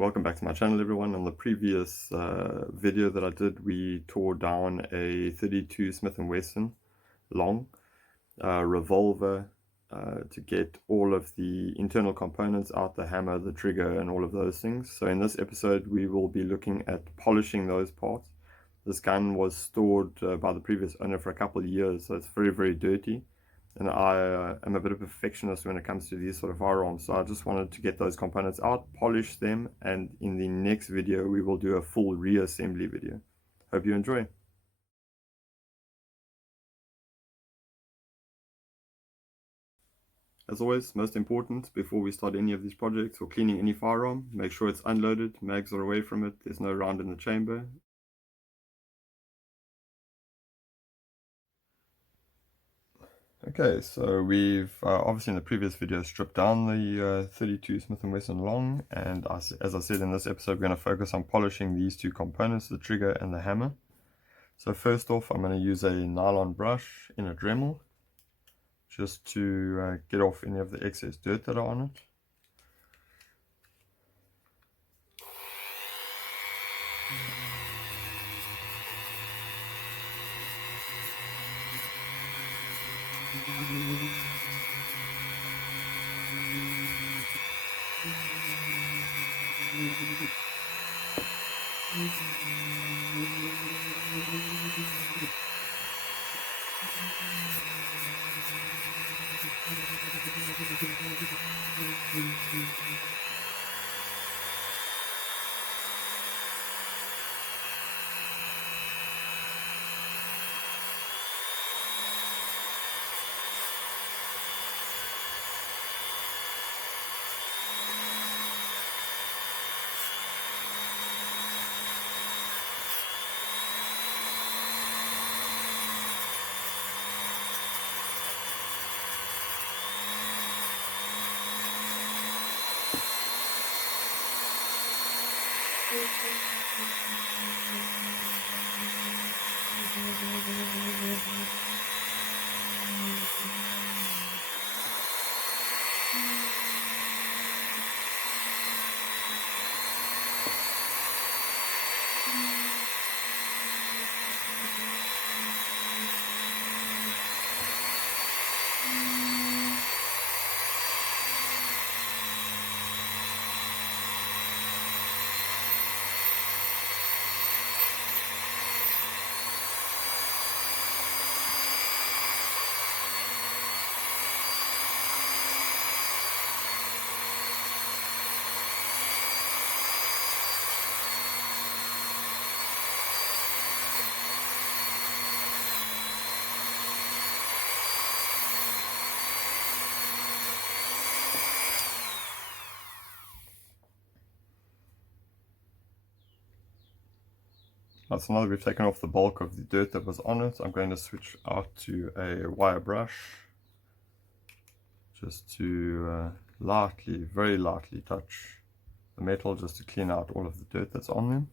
Welcome back to my channel, everyone. On the previous video that I did, we tore down a 32 Smith & Wesson Long Revolver to get all of the internal components out, the hammer, the trigger, and all of those things. So in this episode, we will be looking at polishing those parts. This gun was stored by the previous owner for a couple of years, so it's very, very dirty. And I am a bit of a perfectionist when it comes to these sort of firearms, so I just wanted to get those components out, polish them, and in the next video we will do a full reassembly video. Hope you enjoy. As always, most important, before we start any of these projects or cleaning any firearm, make sure it's unloaded, mags are away from it, there's no round in the chamber. Okay, so we've obviously in the previous video stripped down the 32 Smith & Wesson Long, and as I said in this episode, we're going to focus on polishing these two components, the trigger and the hammer. So first off, I'm going to use a nylon brush in a Dremel just to get off any of the excess dirt that are on it. So now that we've taken off the bulk of the dirt that was on it, I'm going to switch out to a wire brush just to lightly, very lightly touch the metal just to clean out all of the dirt that's on them.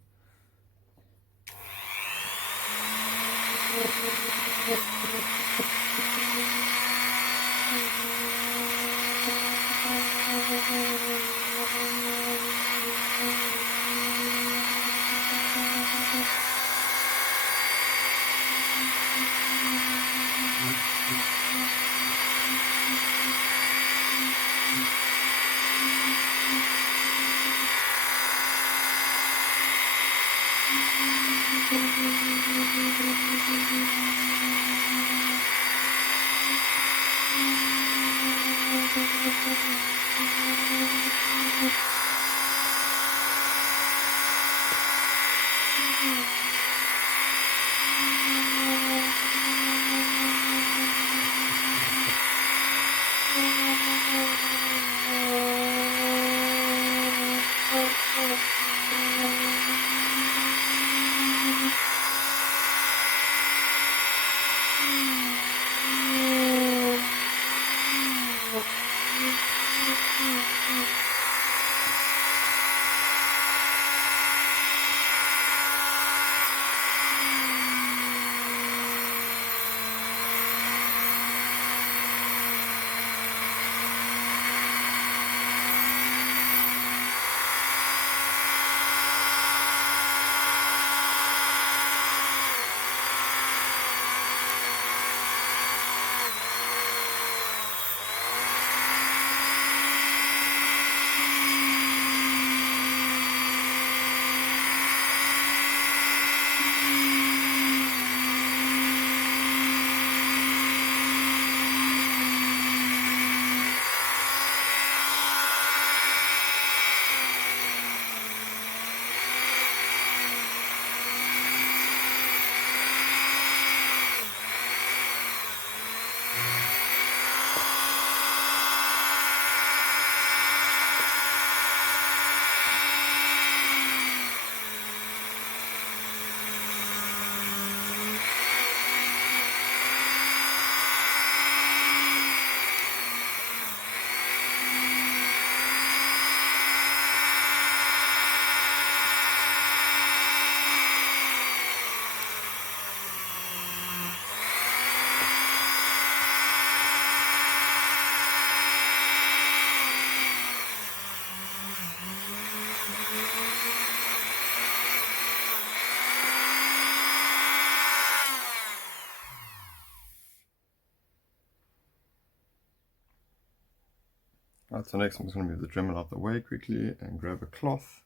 Right, so next I'm just going to move the Dremel out the way quickly and grab a cloth.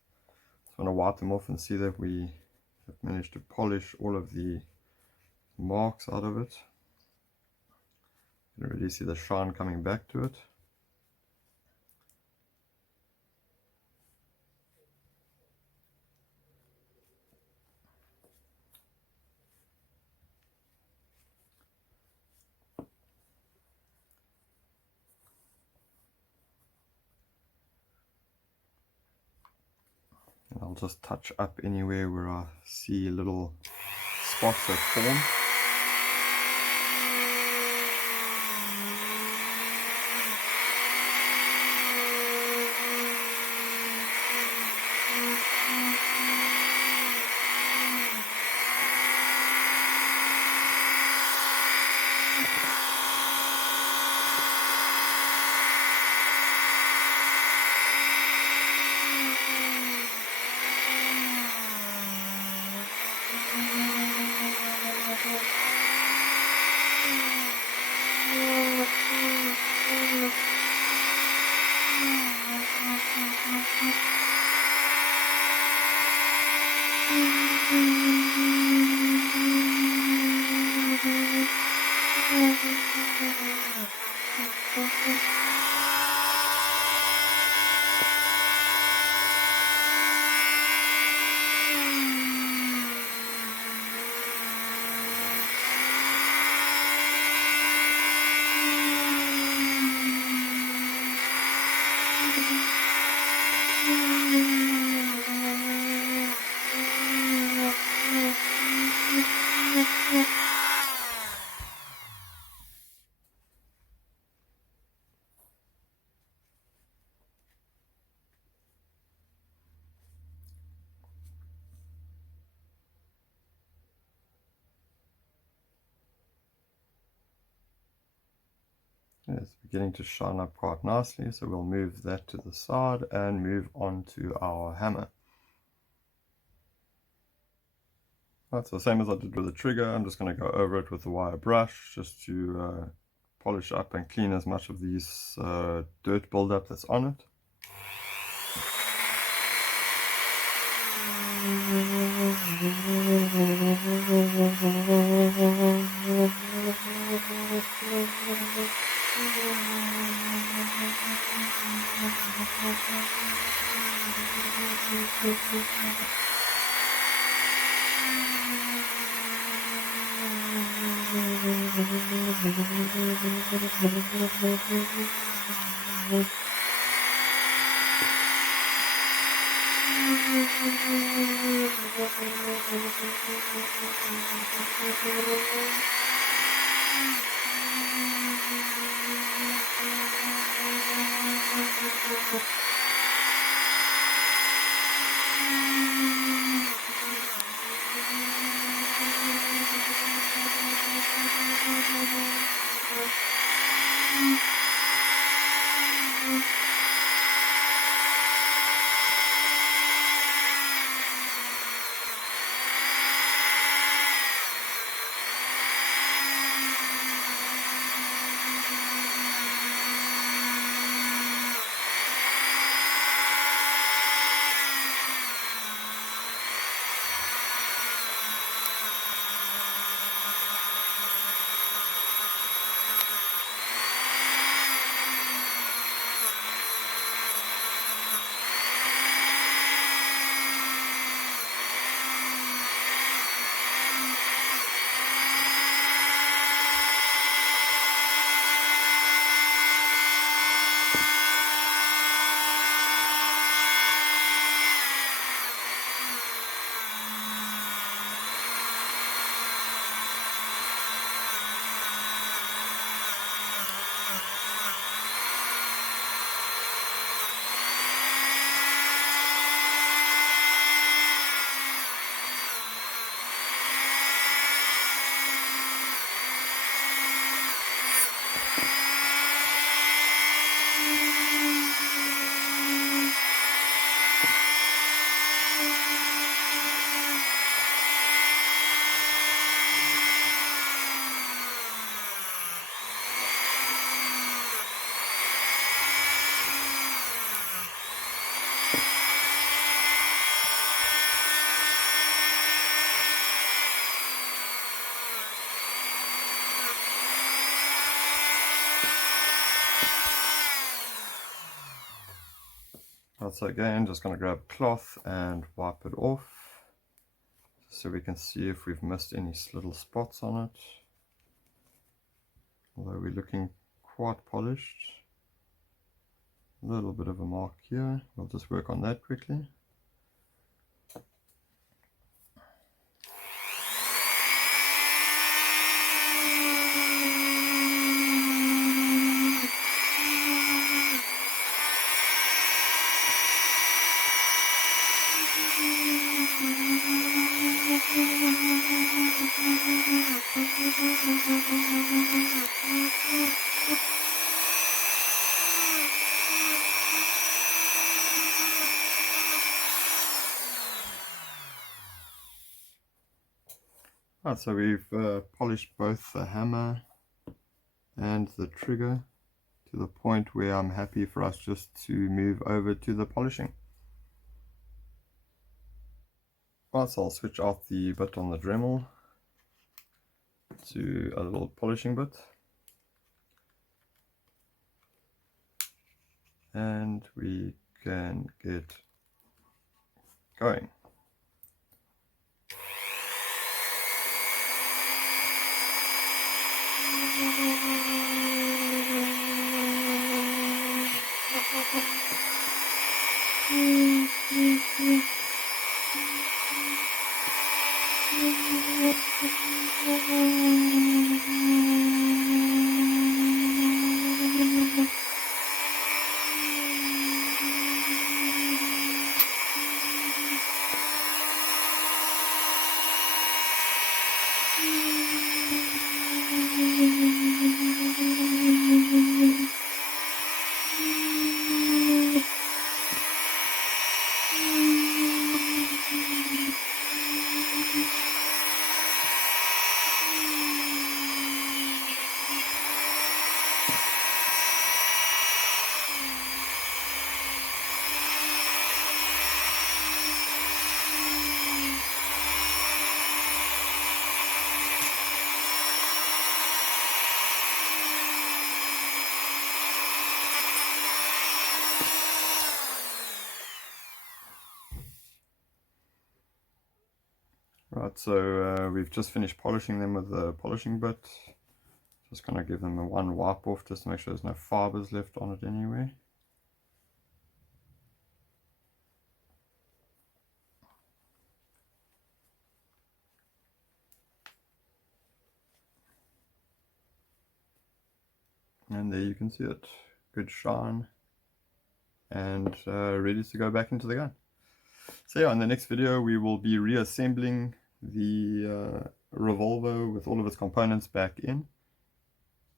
Just want to wipe them off and see that we have managed to polish all of the marks out of it. You can really see the shine coming back to it. And I'll just touch up anywhere where I see little spots that form. It's beginning to shine up quite nicely, so we'll move that to the side and move on to our hammer. Right, so same as I did with the trigger, I'm just going to go over it with the wire brush just to polish up and clean as much of these dirt buildup that's on it. Right, so again, just going to grab cloth and wipe it off so we can see if we've missed any little spots on it. Although we're looking quite polished. A little bit of a mark here. We'll just work on that quickly. Right, so we've polished both the hammer and the trigger to the point where I'm happy for us just to move over to the polishing. Right, so I'll switch off the bit on the Dremel to a little polishing bit. And we can get going. Right, so we've just finished polishing them with the polishing bit. Just going to give them a one wipe off just to make sure there's no fibers left on it anyway. And there you can see it. Good shine. And ready to go back into the gun. So yeah, in the next video we will be reassembling the revolver with all of its components back in.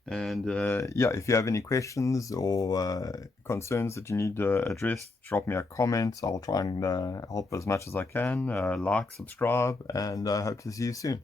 And yeah, if you have any questions or concerns that you need addressed, drop me a comment. I'll try and help as much as I can. Like, subscribe, and I hope to see you soon.